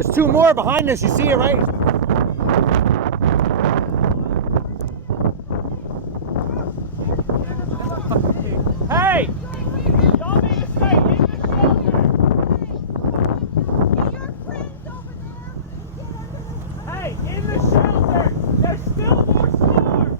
There's two more behind us. You see it, right? Hey! Y'all need to stay in the shelter. Hey, in the shelter. There's still more storm.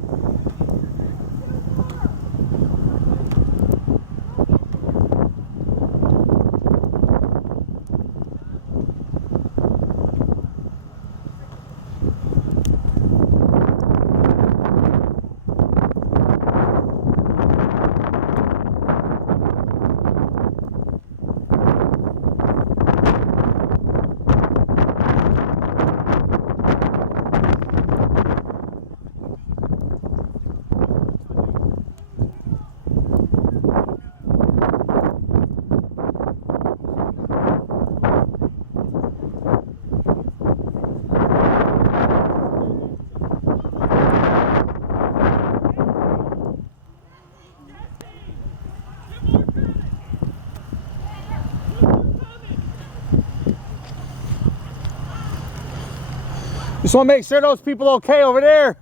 Just want to make sure those people okay over there.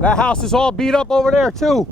That house is all beat up over there too.